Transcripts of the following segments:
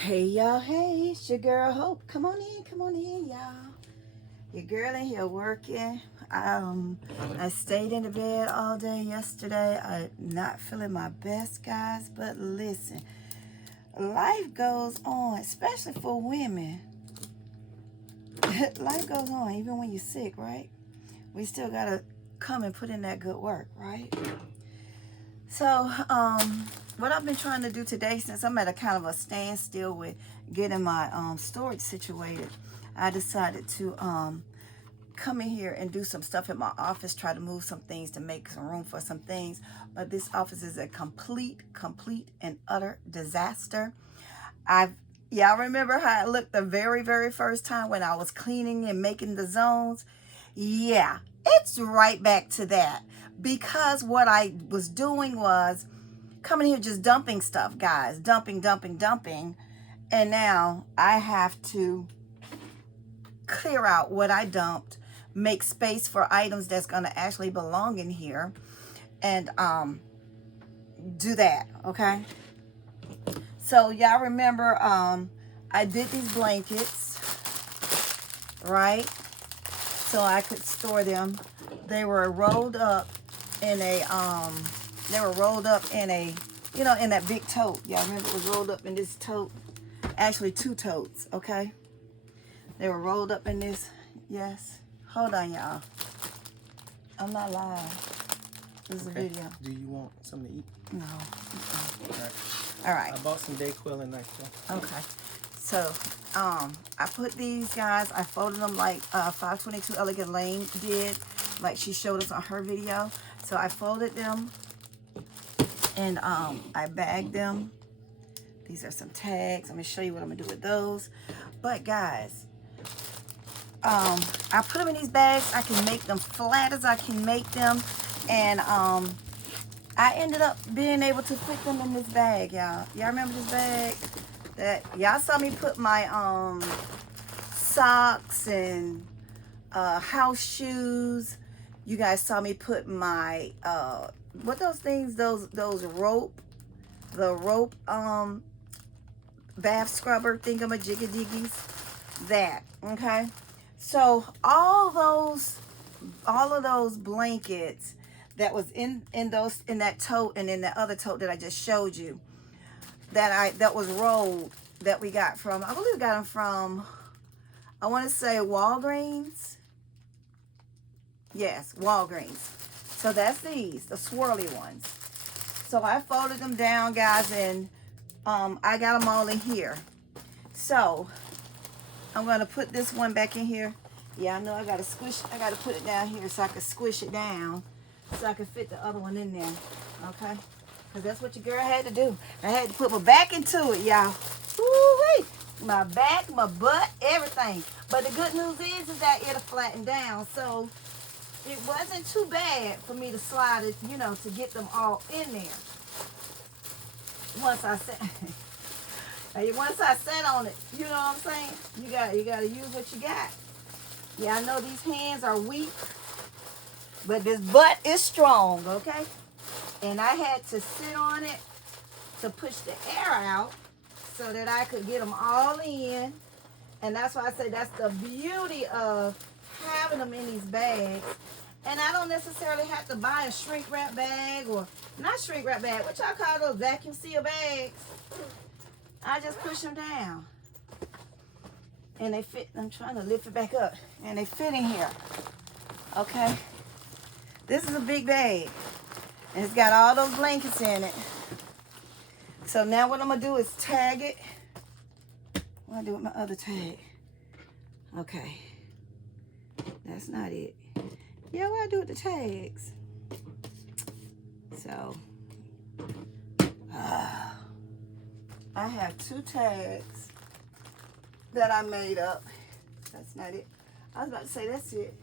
Hey y'all, hey, it's your girl Hope. Come on in, y'all. Your girl in here working. I stayed in the bed all day yesterday. I'm not feeling my best, guys, but listen, life goes on, especially for women. Life goes on, even when you're sick, right? We still gotta come and put in that good work, right? So, what I've been trying to do today, since I'm at a kind of a standstill with getting my storage situated, I decided to come in here and do some stuff in my office, try to move some things to make some room for some things. But this office is a complete and utter disaster. Y'all remember how it looked the very first time when I was cleaning and making the zones? Yeah, it's right back to that. Because what I was doing was coming here just dumping stuff, guys. Dumping. And now I have to clear out what I dumped, make space for items that's going to actually belong in here, and do that, okay? So y'all remember I did these blankets, right? So I could store them. They were rolled up in a in that big tote. Y'all remember it was rolled up in this tote? Actually, two totes, okay? They were rolled up in this. Yes. Hold on, y'all. I'm not live. This is a video. Do you want something to eat? No. All All right. I bought some Dayquil and NyQuil. Okay. So, I put these guys, I folded them like 522 Elegant Lane did, like she showed us on her video. So I folded them and I bagged them. These are some tags. I'm gonna show you what I'm gonna do with those. But guys, I put them in these bags. I can make them flat as I can make them, and I ended up being able to fit them in this bag, y'all. Y'all remember this bag? That y'all saw me put my socks and house shoes. You guys saw me put my what those things, those rope, the rope bath scrubber thingamajiggadiggies, that, okay? So all of those blankets that was in that tote and in the other tote that I just showed you, that was rolled, that we got from, I believe we got them from, I want to say Walgreens. Yes, Walgreens. So that's these, the swirly ones. So I folded them down, guys, and I got them all in here. So I'm going to put this one back in here. Yeah, I know I got to put it down here so I can squish it down so I can fit the other one in there, okay? Because that's what your girl had to do. I had to put my back into it, y'all. Woo-wee. My back, my butt, everything. But the good news is that it'll flatten down. So it wasn't too bad for me to slide it, to get them all in there. Once I sat on it, you know what I'm saying? You gotta use what you got. Yeah, I know these hands are weak, but this butt is strong, okay? And I had to sit on it to push the air out so that I could get them all in. And that's why I say that's the beauty of having them in these bags. And I don't necessarily have to buy a shrink wrap bag, or not shrink wrap bag, what y'all call those vacuum seal bags? I just push them down. And they fit. I'm trying to lift it back up. And they fit in here. Okay? This is a big bag. And it's got all those blankets in it. So now what I'm going to do is tag it. What do I do with my other tag? Okay. That's not it. Yeah, what I do with the tags? So, I have two tags that I made up. That's not it. I was about to say that's it.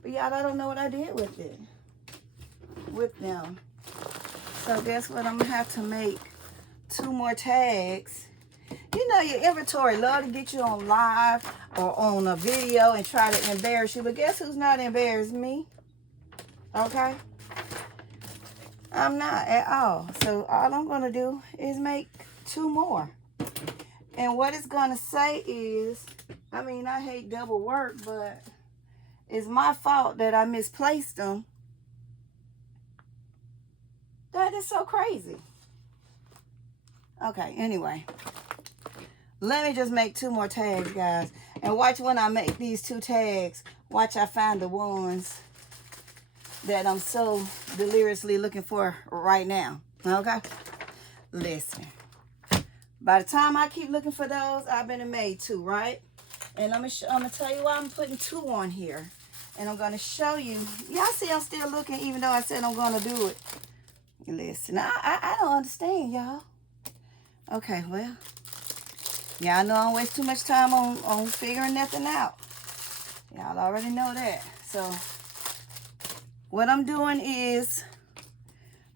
But y'all, I don't know what I did with it. With them. So guess what? I'm going to have to make two more tags. You know your inventory love to get you on live or on a video and try to embarrass you. But guess who's not embarrassing me? Okay? I'm not at all. So all I'm going to do is make two more. And what it's going to say is, I mean, I hate double work, but it's my fault that I misplaced them. That is so crazy. Okay, anyway. Let me just make 2 more tags, guys. And watch when I make these 2 tags. Watch I find the ones that I'm so deliriously looking for right now. Okay? Listen. By the time I keep looking for those, I've been and made 2, right? And I'm gonna tell you why I'm putting 2 on here. And I'm going to show you. Y'all see I'm still looking even though I said I'm going to do it. Listen, I don't understand, y'all. Okay, well. Y'all know I don't waste too much time on figuring nothing out. Y'all already know that. So, what I'm doing is,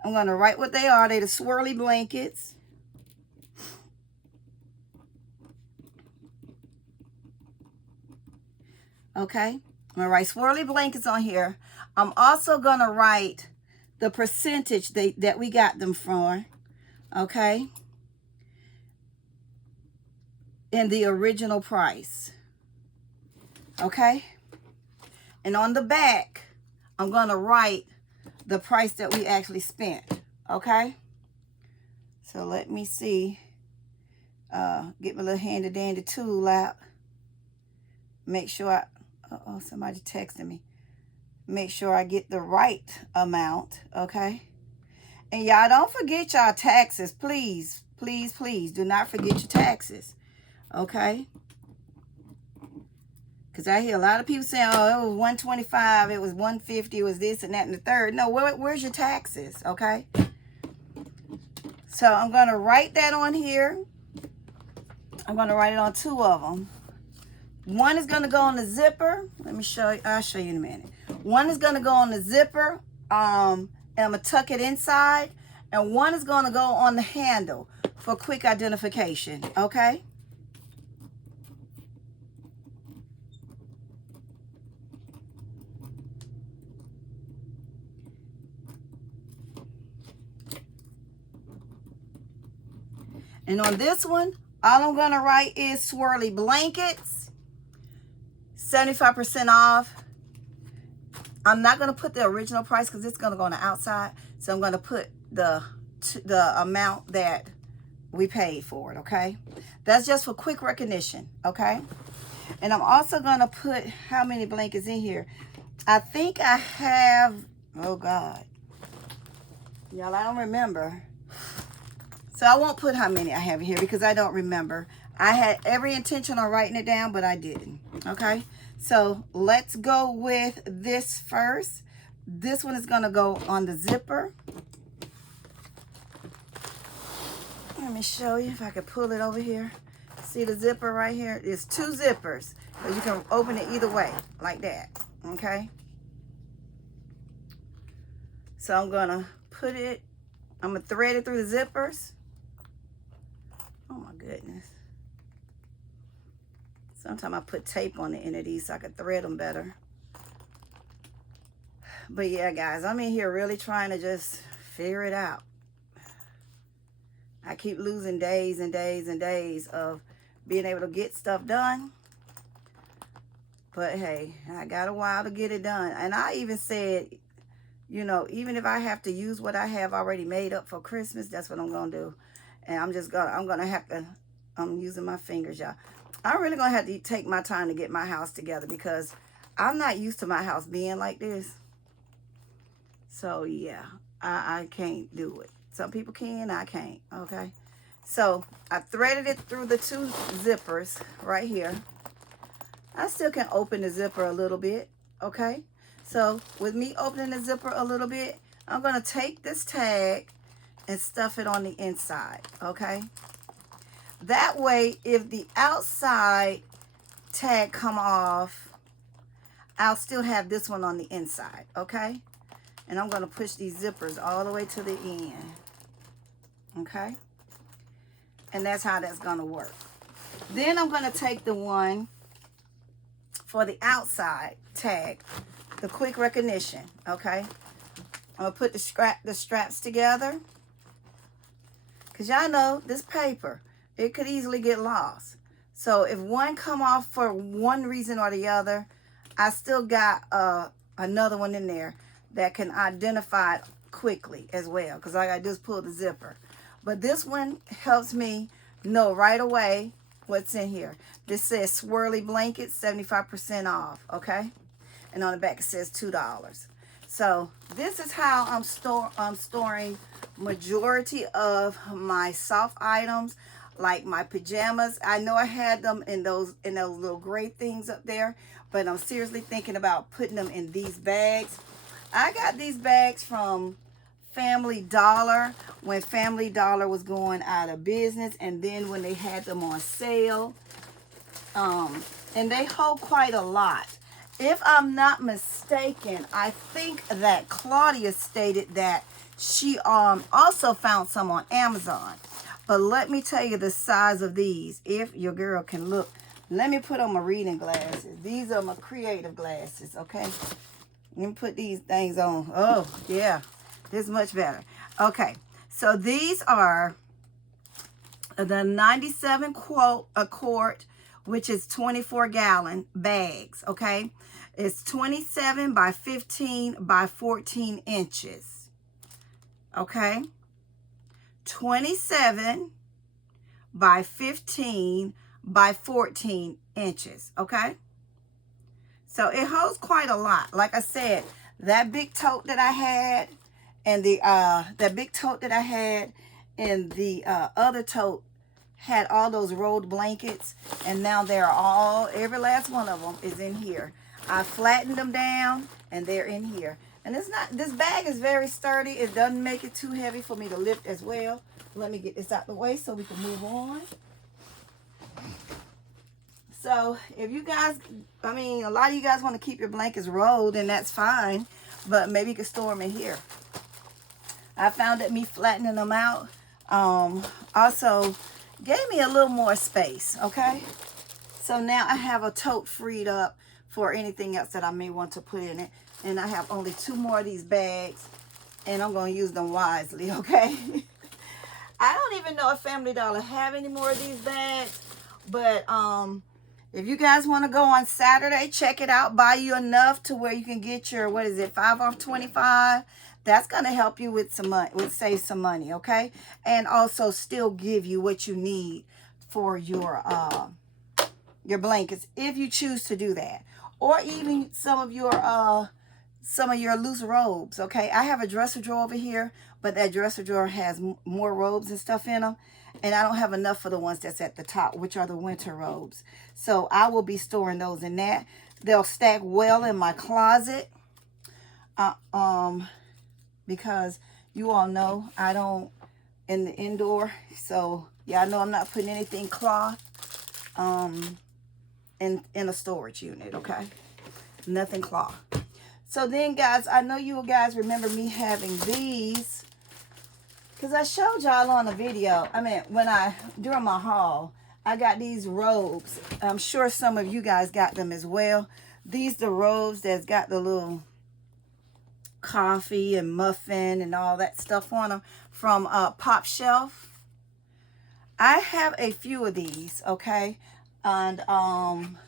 I'm going to write what they are. They're the swirly blankets. Okay? I'm going to write swirly blankets on here. I'm also going to write the percentage that we got them from. Okay? In the original price. Okay? And on the back, I'm going to write the price that we actually spent. Okay? So let me see. Get my little handy dandy tool out. Make sure I... Uh-oh, somebody texting me. Make sure I get the right amount. Okay? And y'all don't forget y'all taxes. Please, please, please. Do not forget your taxes. Okay? Because I hear a lot of people saying, oh, it was 125, it was 150, it was this and that and the third. No, where's your taxes? Okay? So I'm going to write that on here. I'm going to write it on 2 of them. One is going to go on the zipper. Let me show you. I'll show you in a minute. One is going to go on the zipper. And I'm going to tuck it inside. And one is going to go on the handle for quick identification. Okay? And on this one, all I'm going to write is swirly blankets, 75% off. I'm not going to put the original price because it's going to go on the outside. So I'm going to put the amount that we paid for it, okay? That's just for quick recognition, okay? And I'm also going to put how many blankets in here. I think I have, oh God. Y'all, I don't remember. So I won't put how many I have here because I don't remember. I had every intention on writing it down, but I didn't. Okay. So let's go with this first. This one is going to go on the zipper. Let me show you if I can pull it over here. See the zipper right here? There's 2 zippers. So you can open it either way, like that. Okay. So I'm going to put it, I'm going to thread it through the zippers. Oh my goodness. Sometimes I put tape on the end of these so I can thread them better. But yeah, guys, I'm in here really trying to just figure it out. I keep losing days and days and days of being able to get stuff done. But hey, I got a while to get it done. And I even said, you know, even if I have to use what I have already made up for Christmas, that's what I'm going to do. And I'm going to have to, I'm using my fingers, y'all. I'm really going to have to take my time to get my house together because I'm not used to my house being like this. So, yeah, I can't do it. Some people can, I can't, okay? So, I threaded it through the 2 zippers right here. I still can open the zipper a little bit, okay? So, with me opening the zipper a little bit, I'm going to take this tag and stuff it on the inside, okay? That way, if the outside tag come off, I'll still have this one on the inside, okay? And I'm going to push these zippers all the way to the end, okay? And that's how that's going to work. Then I'm going to take the one for the outside tag, the quick recognition, okay? I'm going to put the straps together. Because y'all know this paper, it could easily get lost. So if one come off for one reason or the other, I still got another one in there that can identify it quickly as well, because I got to just pull the zipper. But this one helps me know right away what's in here. This says swirly blanket, 75% off, okay? And on the back it says $2. So this is how I'm storing majority of my soft items, like my pajamas. I know I had them in those little gray things up there, but I'm seriously thinking about putting them in these bags. I got these bags from Family Dollar when Family Dollar was going out of business, and then when they had them on sale. And they hold quite a lot. If I'm not mistaken, I think that Claudia stated that she also found some on Amazon. But let me tell you the size of these, if your girl can look. Let me put on my reading glasses. These are my creative glasses, okay? Let me put these things on. Oh, yeah. This is much better. Okay, so these are the 97 quart, which is 24-gallon bags, okay? It's 27 by 15 by 14 inches, okay? 27 by 15 by 14 inches, okay? So it holds quite a lot. Like I said, that big tote that I had and the other tote had all those rolled blankets, and now they're every last one of them is in here. I flattened them down and they're in here. And this bag is very sturdy. It doesn't make it too heavy for me to lift as well. Let me get this out the way so we can move on. So if you guys, a lot of you guys want to keep your blankets rolled, and that's fine, but maybe you can store them in here. I found that me flattening them out also gave me a little more space, okay? So now I have a tote freed up for anything else that I may want to put in it. And I have only 2 more of these bags, and I'm going to use them wisely, okay? I don't even know if Family Dollar have any more of these bags, but if you guys want to go on Saturday, check it out. Buy you enough to where you can get your, 5 off 25. That's going to help you with some money, save some money, okay? And also still give you what you need for your blankets, if you choose to do that. Or even some of your loose robes, okay? I have a dresser drawer over here, but that dresser drawer has more robes and stuff in them. And I don't have enough for the ones that's at the top, which are the winter robes. So I will be storing those in that. They'll stack well in my closet. Because you all know I don't in the indoor. So yeah, I know I'm not putting anything cloth in a storage unit, okay? Nothing cloth. So then, guys, I know you guys remember me having these, because I showed y'all on a video. During my haul, I got these robes. I'm sure some of you guys got them as well. These the robes that's got the little coffee and muffin and all that stuff on them from Pop Shelf. I have a few of these, okay? And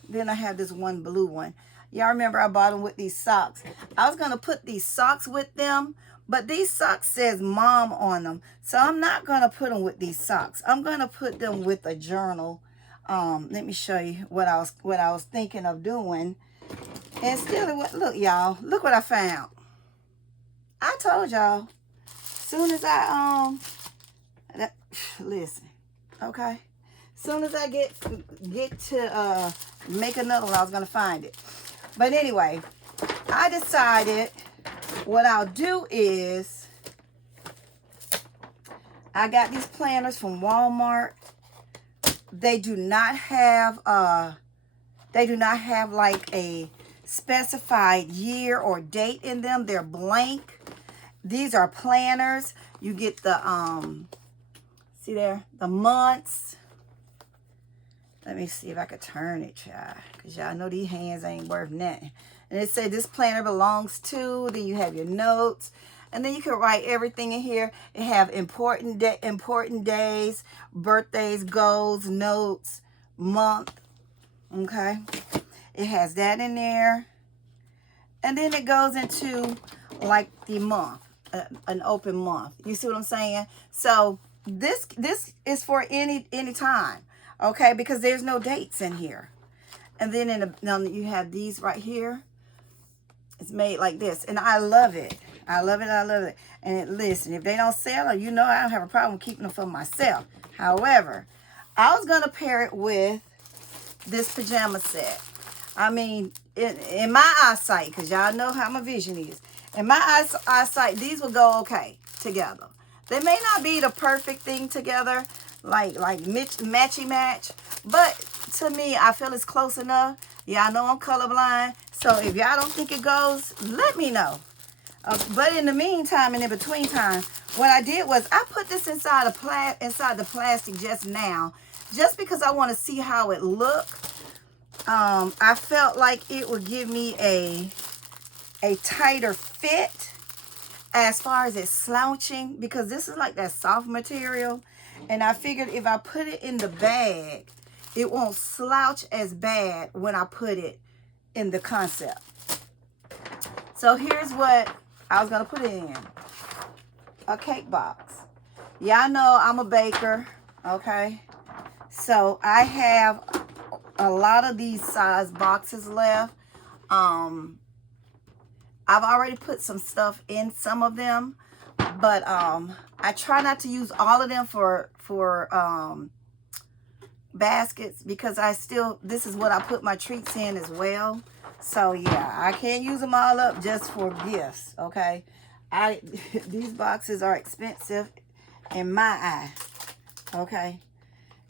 then I have this one blue one. Y'all remember I bought them with these socks. I was going to put these socks with them, but these socks says mom on them. So I'm not going to put them with these socks. I'm going to put them with a journal. Let me show you what I was thinking of doing. And still, look, y'all, look what I found. I told y'all, soon as I, listen, okay? Soon as I get to make another one, I was going to find it. But anyway, I decided what I'll do is, I got these planners from Walmart. They do not have like a specified year or date in them. They're blank. These are planners. You get the see there, the months. Let me see if I could turn it, y'all, because y'all know these hands ain't worth nothing. And it said this planner belongs to, then you have your notes. And then you can write everything in here. It have important days, birthdays, goals, notes, month. Okay. It has that in there. And then it goes into like the month, an open month. You see what I'm saying? So this is for any time, okay? Because there's no dates in here. And then now you have these right here. It's made like this, and I love it. I love it. I love it. And listen, if they don't sell it, you know I don't have a problem keeping them for myself. However, I was gonna pair it with this pajama set. I mean, in my eyesight, because y'all know how my vision is. In my eyesight, these will go okay together. They may not be the perfect thing together, like matchy match, but to me, I feel it's close enough. Y'all know I'm colorblind, so if y'all don't think it goes, let me know. But in the meantime and in between time, what I did was I put this inside the plastic just now, just because I want to see how it looked. I felt like it would give me a tighter fit as far as it slouching, because this is like that soft material, and I figured if I put it in the bag, it won't slouch as bad when I put it in the concept. So here's what I was gonna put it in: a cake box. Y'all know I'm a baker, okay? So I have a lot of these size boxes left. I've already put some stuff in some of them, but I try not to use all of them for baskets, because this is what I put my treats in as well. So yeah, I can't use them all up just for gifts, okay? These boxes are expensive in my eye, okay?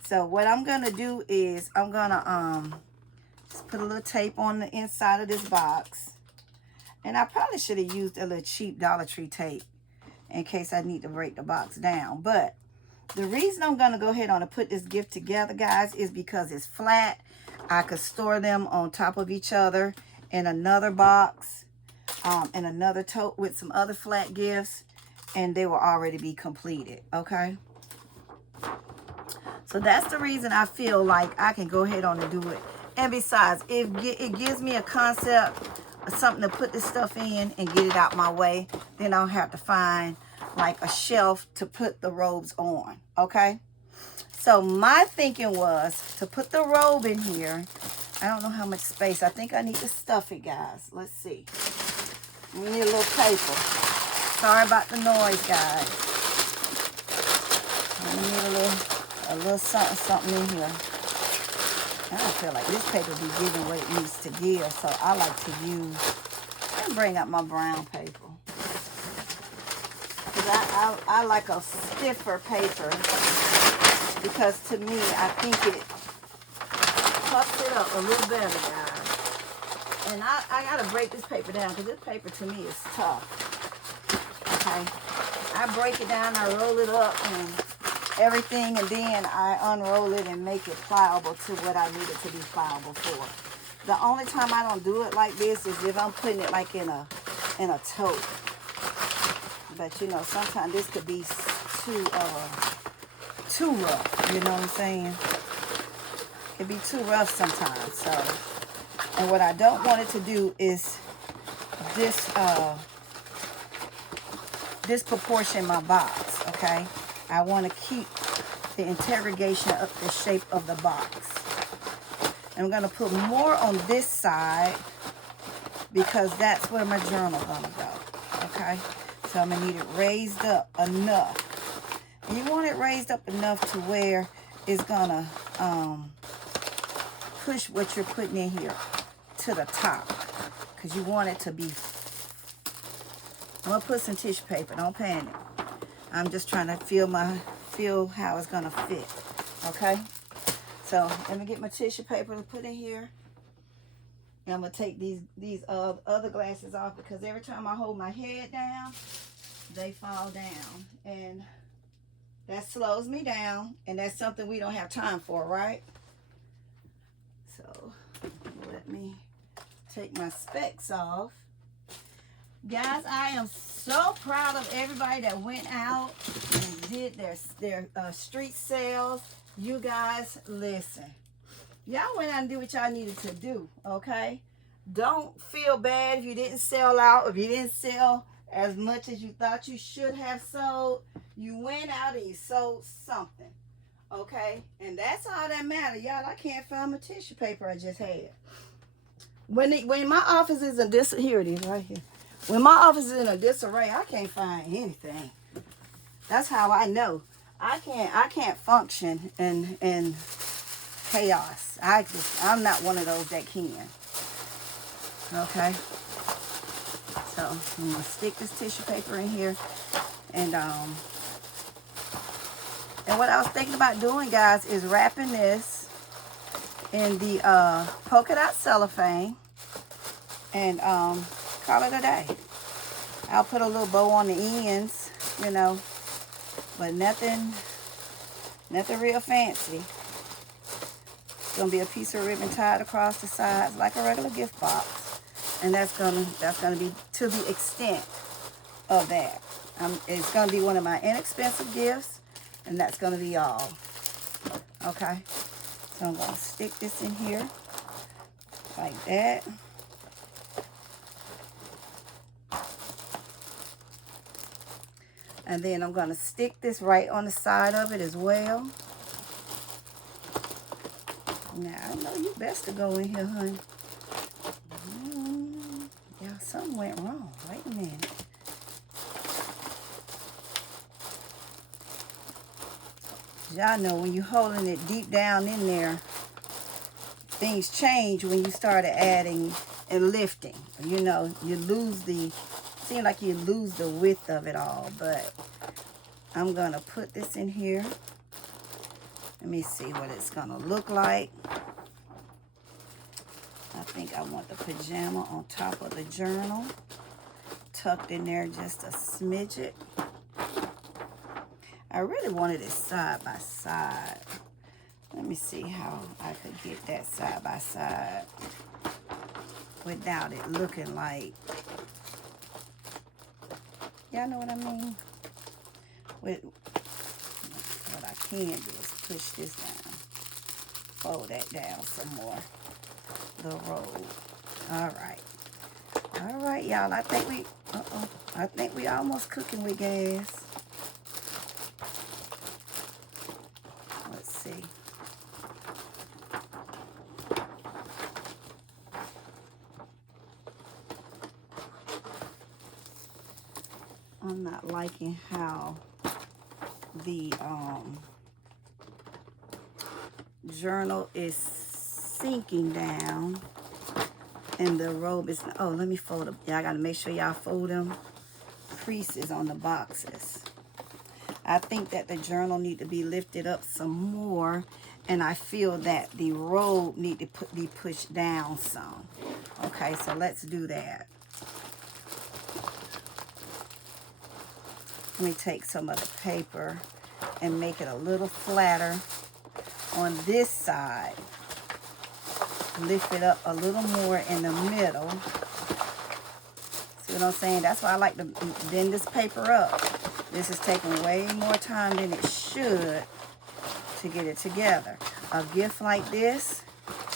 So what I'm gonna do is I'm gonna just put a little tape on the inside of this box. And I probably should have used a little cheap Dollar Tree tape in case I need to break the box down. But the reason I'm gonna go ahead and put this gift together, guys, is because it's flat. I could store them on top of each other in another box, in another tote with some other flat gifts, and they will already be completed, okay? So that's the reason I feel like I can go ahead on and do it. And besides, it gives me a concept, something to put this stuff in and get it out my way. Then I'll have to find like a shelf to put the robes on, okay? So my thinking was to put the robe in here. I don't know how much space. I think I need to stuff it, guys. Let's see. We need a little paper. Sorry about the noise, guys. I need a little something in here. I don't feel like this paper be giving what it needs to give, so I like to use, and bring up my brown paper. Because I like a stiffer paper, because to me, I think it puffs it up a little better, guys. And I got to break this paper down, because this paper to me is tough. Okay? I break it down, I roll it up, and everything, and then I unroll it and make it pliable to what I need it to be pliable for. The only time I don't do it like this is if I'm putting it like in a tote. But you know, sometimes this could be too rough. You know what I'm saying? It could be too rough sometimes. So, and what I don't want it to do is disproportion my box. Okay. I want to keep the integration of the shape of the box. And I'm going to put more on this side because that's where my journal is going to go. Okay? So I'm going to need it raised up enough. And you want it raised up enough to where it's going to push what you're putting in here to the top. Because you want it to be... I'm going to put some tissue paper. Don't panic. I'm just trying to feel how it's gonna fit. Okay, so let me get my tissue paper to put in here. And I'm gonna take these other glasses off, because every time I hold my head down, they fall down, and that slows me down, and that's something we don't have time for, right? So let me take my specs off. Guys, I am so proud of everybody that went out and did their street sales. You guys, listen. Y'all went out and did what y'all needed to do, okay? Don't feel bad if you didn't sell out, if you didn't sell as much as you thought you should have sold. You went out and you sold something, okay? And that's all that matters. Y'all, I can't find my tissue paper I just had. When my office is in this, here it is right here. When my office is in a disarray, I can't find anything. That's how I know. I can't function in chaos. I'm not one of those that can. Okay. So I'm gonna stick this tissue paper in here, and what I was thinking about doing, guys, is wrapping this in the polka dot cellophane and call it a day. I'll put a little bow on the ends, you know, but nothing real fancy. It's gonna be a piece of ribbon tied across the sides like a regular gift box, and that's gonna be to the extent of that. It's gonna be one of my inexpensive gifts, and that's gonna be all. Okay, so I'm gonna stick this in here like that. And then I'm going to stick this right on the side of it as well. Now, I know you best to go in here, honey. Yeah, something went wrong. Wait a minute. Y'all know when you're holding it deep down in there, things change when you started adding and lifting. You know, you lose seem like you lose the width of it all, but I'm gonna put this in here. Let me see what it's gonna look like. I think I want the pajama on top of the journal, tucked in there just a smidget. I really wanted it side by side. Let me see how I could get that side by side without it looking like, y'all know what I mean? What I can do is push this down, fold that down some more, the roll. All right, y'all. I think we almost cooking with gas. Let's see. I'm not liking how the journal is sinking down and the robe is, oh, let me fold them. Yeah, I gotta make sure y'all fold them creases on the boxes. I think that the journal need to be lifted up some more, and I feel that the robe need to be pushed down some. Okay, so let's do that. Let me take some of the paper and make it a little flatter on this side. Lift it up a little more in the middle. See what I'm saying? That's why I like to bend this paper up. This is taking way more time than it should to get it together. A gift like this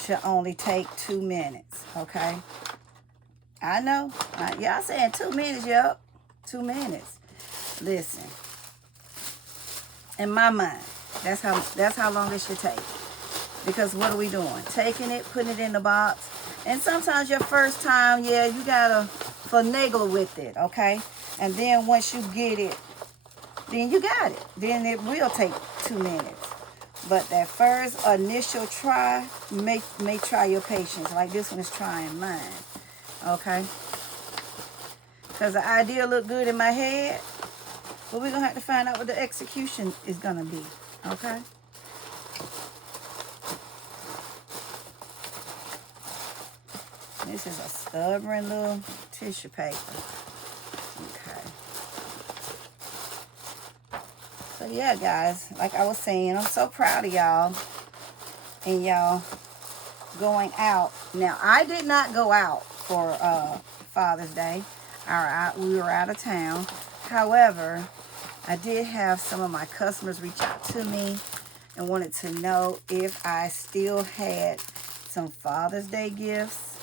should only take 2 minutes, okay? I know. Y'all saying 2 minutes, yup. 2 minutes. Listen, in my mind, that's how long it should take. Because what are we doing? Taking it, putting it in the box, and sometimes your first time, yeah, you gotta finagle with it, okay? And then once you get it, then you got it. Then it will take 2 minutes. But that first initial try, may try your patience. Like this one is trying mine, okay? Because the idea looked good in my head. But we're going to have to find out what the execution is going to be, okay? This is a stubborn little tissue paper. Okay. So, yeah, guys, like I was saying, I'm so proud of y'all and y'all going out. Now, I did not go out for Father's Day. we were out of town. However, I did have some of my customers reach out to me and wanted to know if I still had some Father's Day gifts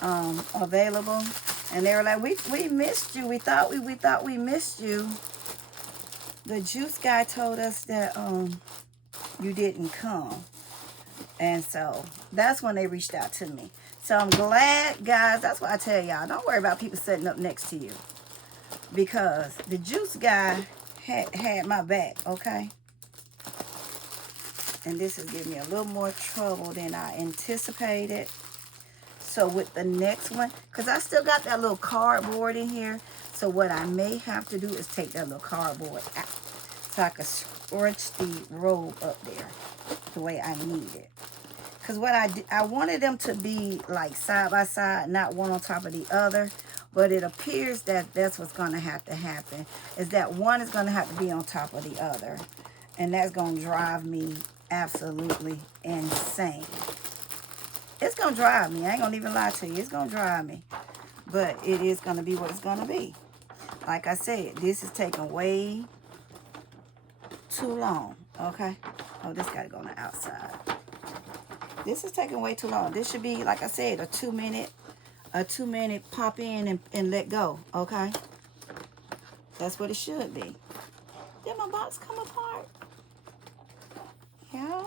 available. And they were like, we missed you. We thought we missed you. The juice guy told us that you didn't come. And so that's when they reached out to me. So I'm glad, guys. That's why I tell y'all, don't worry about people sitting up next to you, because the juice guy had my back, okay? And this is giving me a little more trouble than I anticipated. So with the next one, because I still got that little cardboard in here, so what I may have to do is take that little cardboard out so I can scrunch the robe up there the way I need it. Because what I wanted them to be like side by side, not one on top of the other. But it appears that that's what's going to have to happen, is that one is going to have to be on top of the other. And that's going to drive me absolutely insane. It's going to drive me. I ain't going to even lie to you. It's going to drive me. But it is going to be what it's going to be. Like I said, this is taking way too long. Okay? Oh, this got to go on the outside. This is taking way too long. This should be, like I said, a 2 minute pop in and let go. Okay? That's what it should be. Did my box come apart? Yeah.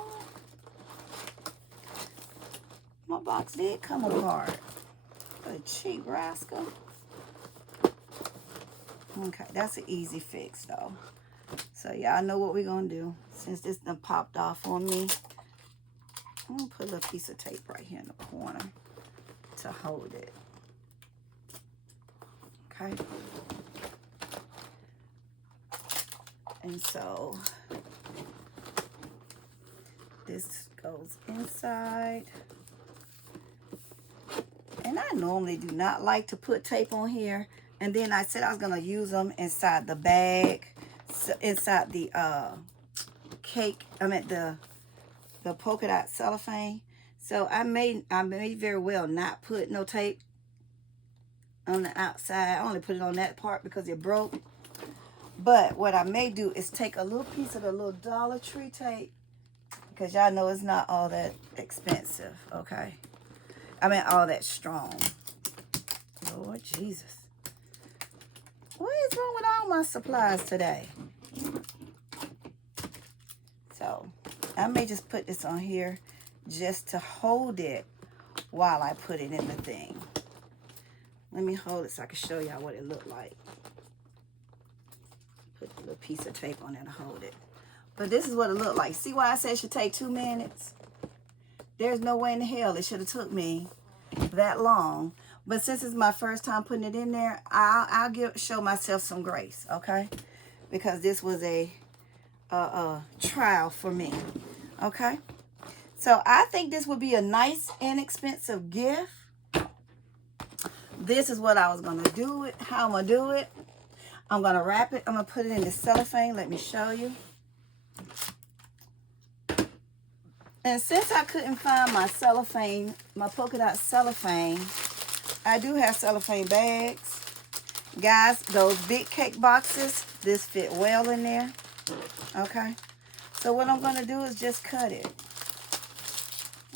My box did come apart. What a cheap rascal. Okay, that's an easy fix though. So y'all know what we're gonna do. Since this done popped off on me, I'm gonna put a little piece of tape right here in the corner to hold it. Okay. And so this goes inside. And I normally do not like to put tape on here. And then I said I was going to use them inside the bag, inside the cake, the polka dot cellophane. So I may very well not put no tape on the outside. I only put it on that part because it broke. But what I may do is take a little piece of the little Dollar Tree tape, because y'all know it's not all that expensive, okay? I mean, all that strong. Lord Jesus. What is wrong with all my supplies today? So, I may just put this on here just to hold it while I put it in the thing. Let me hold it so I can show y'all what it looked like. Put a little piece of tape on there to hold it. But this is what it looked like. See why I said it should take 2 minutes? There's no way in hell it should have took me that long. But since it's my first time putting it in there, I'll show myself some grace, okay? Because this was a trial for me, okay? So I think this would be a nice, inexpensive gift. This is what I was going to do it, how I'm going to do it. I'm going to wrap it. I'm going to put it in the cellophane. Let me show you. And since I couldn't find my cellophane, my polka dot cellophane, I do have cellophane bags. Guys, those big cake boxes, this fit well in there. Okay? So what I'm going to do is just cut it.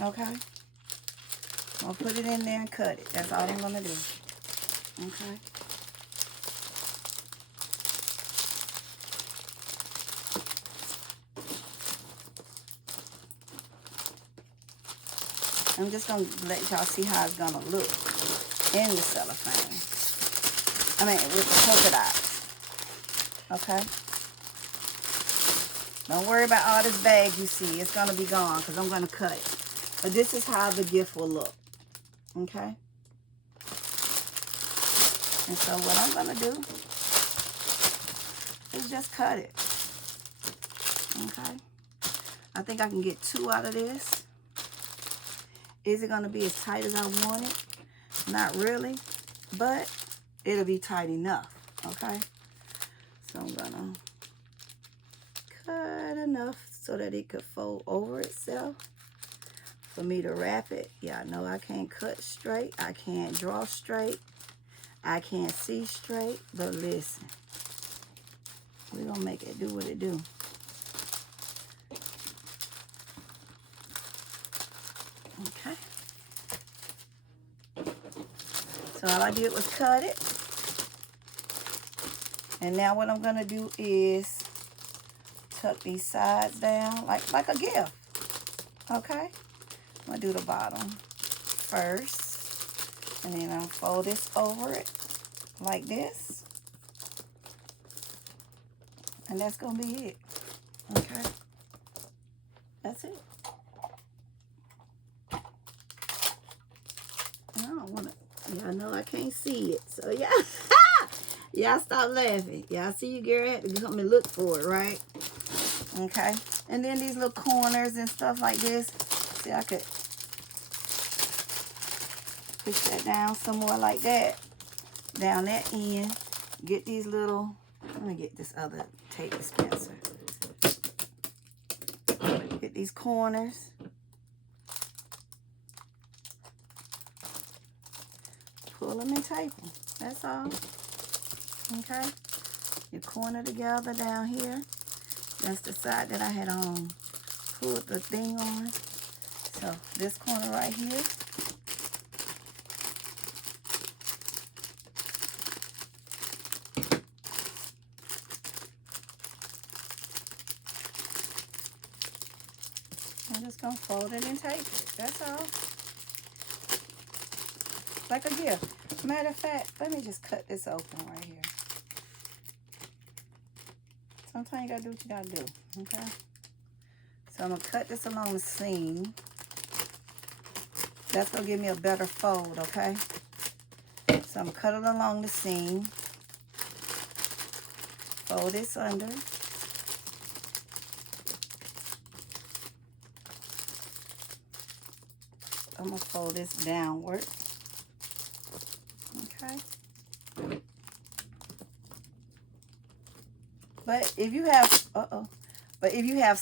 Okay? I'll put it in there and cut it. That's all I'm going to do. Okay? I'm just going to let y'all see how it's going to look in the cellophane. I mean, with the polka dots. Okay? Don't worry about all this bag you see. It's going to be gone because I'm going to cut it. But this is how the gift will look. Okay? And so what I'm going to do is just cut it. Okay? I think I can get 2 out of this. Is it going to be as tight as I want it? Not really, but it'll be tight enough, okay? So I'm going to cut enough so that it could fold over itself. for me to wrap it. Yeah, I know I can't cut straight. I can't draw straight. I can't see straight. But listen, we're going to make it do what it do. Okay. So all I did was cut it. And now what I'm going to do is tuck these sides down like a gift. Okay? I'm going to do the bottom first. And then I'll fold this over it like this. And that's going to be it. Okay? That's it. And I don't want to, y'all know I can't see it. So yeah. Y'all stop laughing. Y'all see your girl had to come and look for it, right? Okay. And then these little corners and stuff like this. See, I could push that down some more like that. Down that end. Get these little, let me get this other tape dispenser. Get these corners. Pull them and tape them. That's all. Okay, you corner together down here. That's the side that I had pulled the thing on. So this corner right here. I'm just gonna fold it and tape it. That's all. Like a gift. Matter of fact, let me just cut this open right here. Sometimes you gotta do what you gotta do, okay? So I'm gonna cut this along the seam. That's gonna give me a better fold, okay? So I'm gonna cut it along the seam. Fold this under. I'm gonna fold this downward, okay? But if you have, but if you have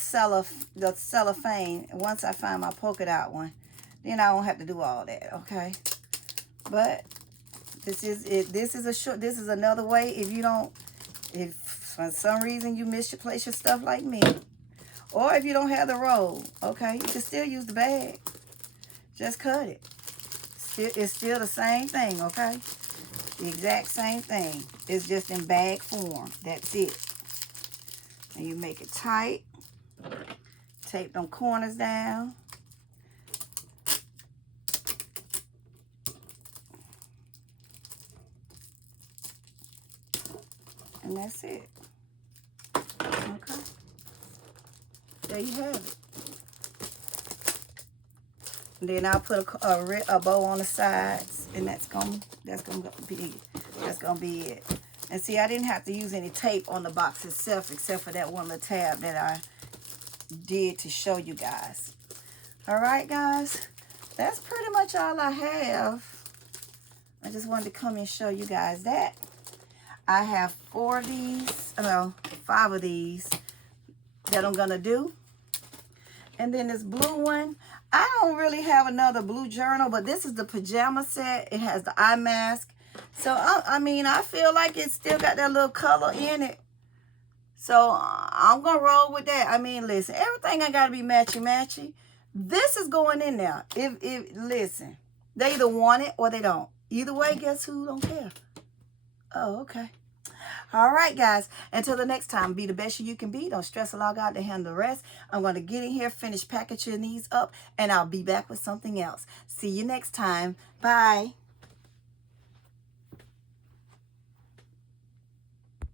the cellophane, once I find my polka dot one, then I won't have to do all that, okay? But this is it. This is another way. If for some reason you misplace your stuff like me, or if you don't have the roll, okay, you can still use the bag. Just cut it. It's still the same thing, okay? The exact same thing. It's just in bag form. That's it. And you make it tight. Tape them corners down. And that's it. Okay. There you have it. And then I'll put a bow on the sides, and that's gonna be it. And see, I didn't have to use any tape on the box itself, except for that one little tab that I did to show you guys. All right, guys, that's pretty much all I have. I just wanted to come and show you guys that. I have 5 of these that I'm gonna do. And then this blue one, I don't really have another blue journal, but this is the pajama set. It has the eye mask. So, I mean, I feel like it's still got that little color in it. So, I'm going to roll with that. I mean, listen, everything I got to be matchy-matchy. This is going in there. Listen, they either want it or they don't. Either way, guess who don't care? Oh, okay. All right, guys. Until the next time, be the best you can be. Don't stress or log out to handle the rest. I'm going to get in here, finish packaging these up, and I'll be back with something else. See you next time. Bye.